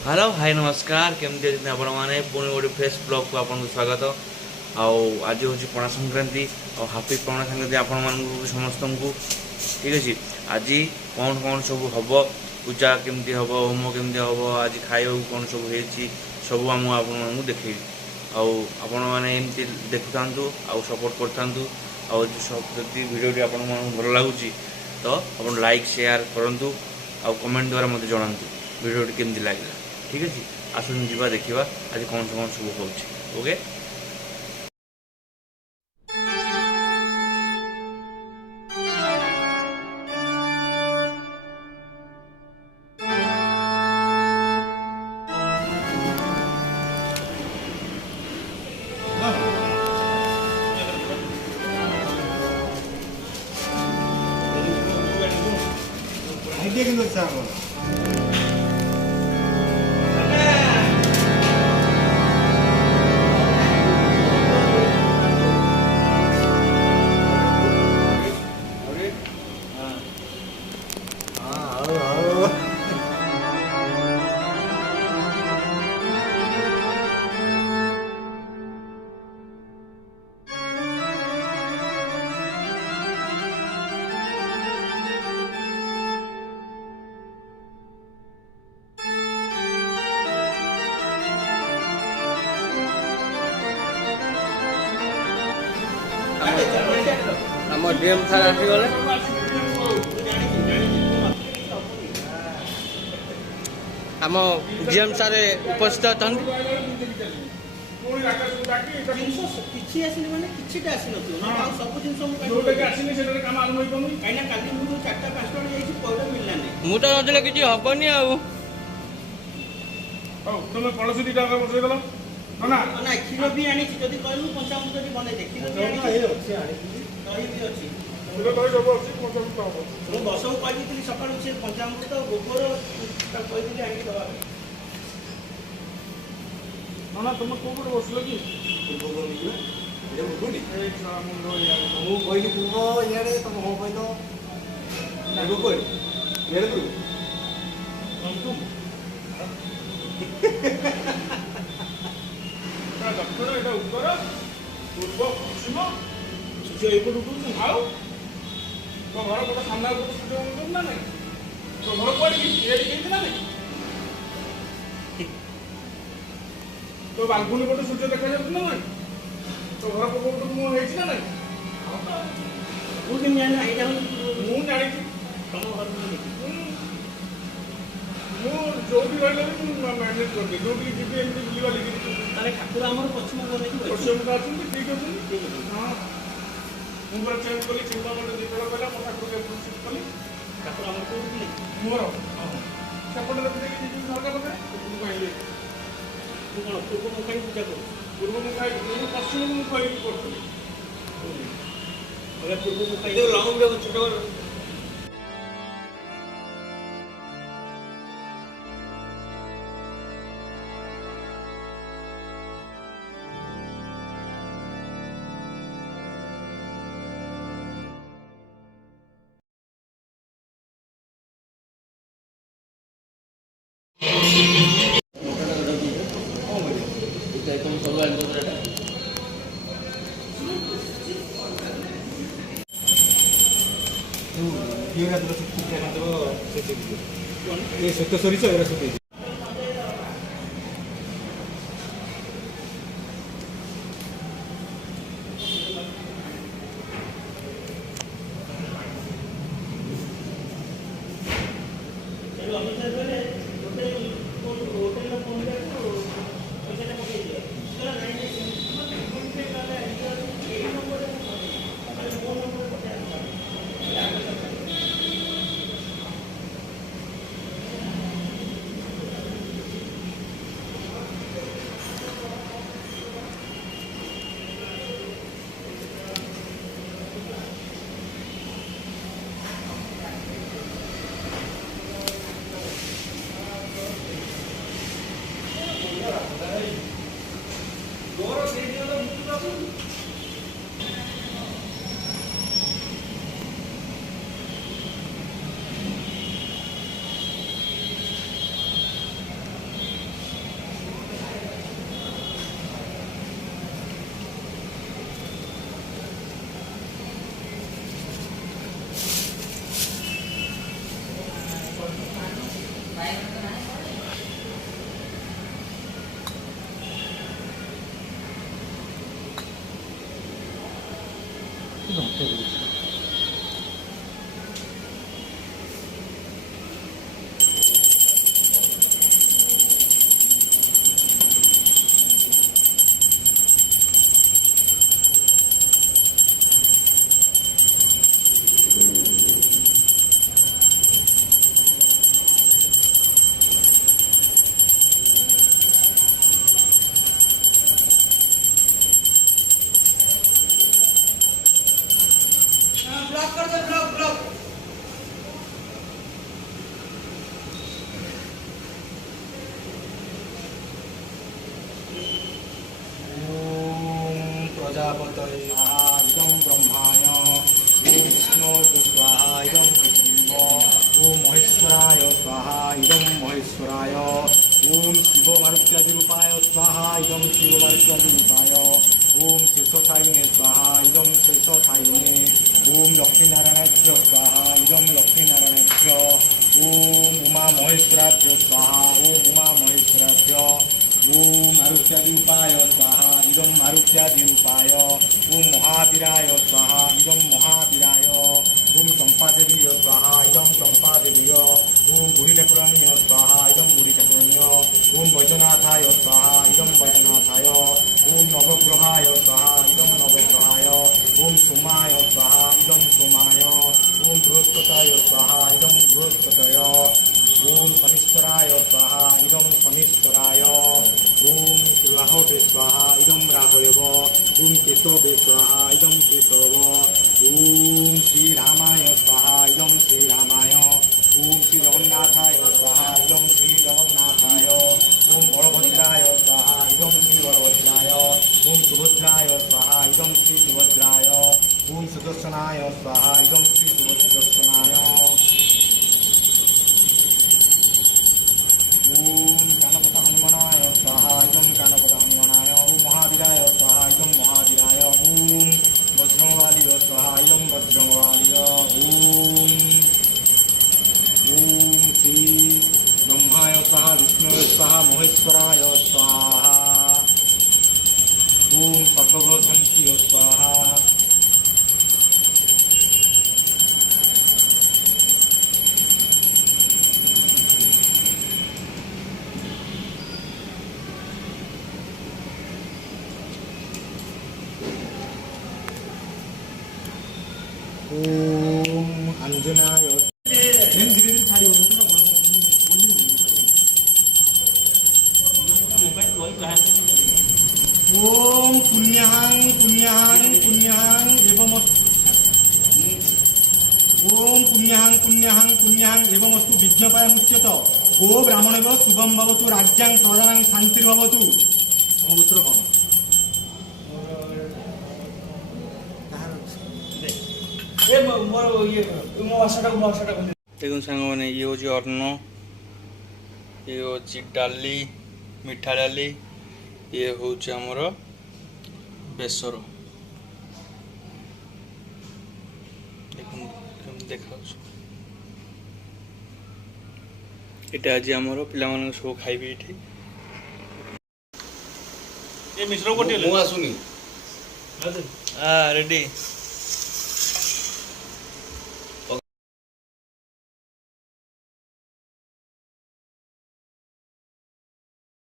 Hello hi नमस्कार केमती अच्छे आपण मैंने पुणी गोटे फ्रेश ब्लॉग को आपको स्वागत। आज हूँ पणा संक्रांति और हापी पणा संक्रांति आपण मानू समस्त को। ठीक अच्छे आज कौन कौन सब हम पूजा केमती हम होम केमती हम आज खाइबा कौन सब सब आम आपको देखेबी आपण मैंने एमती देखु था सपोर्ट कर था जदि भिडियो आपण भल लगुच तो आप लाइक शेयर करूँ आ कमेंट द्वारा मत जनातु भिडियो केमती लगे। ठीक अच्छे आसन जा देखा आज कौन सब हो ओके। idea কিন্তু চাও आम डीएम सार आसीगले आम जीएम सार उपस्थित अच्छा मुझे नथिले किसी हेनी তুমি পড়োশী দিটা বসে গেল না না ক্ষীর বি আনিছি যদি কইলু পঞ্চামৃত বি বনাই দে ক্ষীর বি আনিছি এই আছে আনিছি দহি বি আছে এটা দই দেব আছে পঞ্চামৃত হব ମୁଁ ଦଶକୁ କହିଥିଲି ସକାଳୁ ସେ ପଞ୍ଚାମୃତ ଗୋବର ତାକୁ କହିଥିଲି ଆଣିକି ଦେବା ପାଇଁ। না তুমি কোপড়ে বসলো কি ভোগ মিলবে এটা ভোগনি এই সারা মুন্ড ইয়ার ମୁଁ କହିଲି ଭୋଗ ଇଆଡ଼େ ତମ କଣ କହିଲ ଭୋଗ କହି ଇଆଡ଼େ ଭୋଗ এটা দক্ষিণ এটা উত্তর পূর্ব পশ্চিম ସୂର୍ଯ୍ୟ ଏପଟୁ କରୁଛନ୍ତି ଆଉ তো ঘর কোটা সামনে কোটা সূর্য মন্দির না নাই তো ঘর কোয়াড়ে কি এড়ি গেছে না নাই তো বালকুনি কোটা সূর্য দেখা যাচ্ছে না নাই তো ঘর কোটা মু ହେଇଛି না নাই ମୁଁ କେମିତି ଜାଣିଲି ଏଇଟା ହେଉଛି ମୁଁ ଜାଣିଛି ତମ ଘରକୁ ଦେଖି ମୁଁ ଯୋଉଠି ରହିଲେ ବି ମୁଁ ମ୍ୟାନେଜ କରିଦିଏ ଯୋଉଠି ଯିବି ଏମିତି ବୁଲିବା ଲାଗି ତାହେଲେ ଠାକୁର ଆମର ପଶ୍ଚିମ ଗଲେ କି ପଶ୍ଚିମକୁ ଅଛନ୍ତି ଠିକ ଅଛନ୍ତି ହଁ ମୁଁ ପୁରା ଚେଞ୍ଜ କଲି ଚିନ୍ତା ମତେ ଯେତେବେଳେ କହିଲା ମୋ ଠାକୁରକୁ ଏପଟ ସିଫ୍ଟ କଲି ଠାକୁର ଆମର କୋଉଠି ଥିଲେ ମୋର ସେପଟେ ରଖିଦେଇକି ଯିବି ଝରକା ପାଖରେ ମୁଁ କହିଲି ମୁଁ କ'ଣ ପୂର୍ବ ମୁଖାଇ ପୂଜା କରୁଛି ପୂର୍ବ ମୁଁ ଖାଇ ମୁଁ ପଶ୍ଚିମକୁ ମୁଁ କହିକି କରୁଥିଲି ଏବେ ପୂର୍ବ ମୁଖାଇ ଲଙ୍ଗ ଛୋଟ तुम सब ଇଏଟା ଦେବ ଶୁଖିଲା ଦେବ ସେଠି ଏ ଶ୍ଵେତ ସରିଷ ଏରା ଶୁଖେଇ ब्लॉक कर दो, ब्लॉक ब्लॉक। ॐ प्रजापतये स्वाहा इदं ब्रह्माय ॐ विष्णोर्य स्वाहा इदं विष्णुः ॐ महेश्वराय स्वाहा इदं महेश्वराय ॐ शिवमारुत्यादिरूपाय स्वाहा इदं शिवमारुत्यादिरूपाय ॐ शेषसायिने स्वाहा इदं शेषसायिने ॐ लक्ष्मीनारायणाभ्य स्वाहा इदं लक्ष्मीनारायणाभ्य ॐ उमामहेश्वराभ्य स्वाहा ॐ उमामहेश्वराभ्य ॐ मारुत्यादिरूपाय स्वाहा इदं मारुत्यादिरूपाय ॐ महावीराय स्वाहा इदं महावीराय ॐ चम्पादेवीय स्वाहा इदं चम्पादेवीय ॐ बुढीठाकुराणीय स्वाहा इदं बुढीठाकुराणीय ॐ वैजनाथाय स्वाहा इदं वैजनाथाय ॐ नवग्रहाय स्वाहा इदं नवग्रहाय ॐ सोमाय स्वाहा इदं सोमाय ॐ बृहस्पतये स्वाहा इदं बृहस्पतय ॐ शनिश्चराय स्वाहा इदं शनिश्चराय ॐ राहवे स्वाहा इदं राहवेव ॐ केतवे स्वाहा इदं केतव ॐ श्रीरामाय स्वाहा इदं श्रीरामाय ॐ श्रीजगन्नाथाय स्वाहा इदं श्रीजगन्नाथाय ॐ बलभद्राय स्वाहा इदं श्रीबलभद्राय ॐ सुभद्राय स्वाहा इदं श्रीसुभद्राय ॐ सुदर्शनाय स्वाहा इदं श्रीसुदर्शनाय ॐ गणपत हनुमनाय स्वाहा इदं गणपत हनुमनाय ॐ महावीराय स्वाहा इदं महावीराय ॐ वज्रवालिय स्वाहा इदं वज्रवालिय ॐ श्री ब्रह्माय स्वाहा विष्णुवे स्वाहा महेश्वराय स्वाहा ॐ सर्वभूतशान्तिय स्वाहा ॐ अंजनाय धीरे धीरे छाड़ी हो तो मोबाइल वही बाहर ॐ पुण्यहां पुण्यहां पुण्यहां एवमस्तु ॐ पुण्यहां पुण्यहां पुण्यहां एवमस्तु विज्ञापाय मुच्यत गो ब्राह्मणेभ्यः शुभं भवतु राज्ञां प्रजानां शान्तिर्भवतु गोत्र कौन देखो सांग मैंने ये हूँ अन्न ये हूँ डाली मिठा डाली ये हूँ आमर बेसर देखा এটা আজ আমার পিলাମାନଙ୍କୁ ସବୁ ଖାଇବେ ଏଠି ये मिश्र को ମୁଁ ଆସୁନି ରେଡି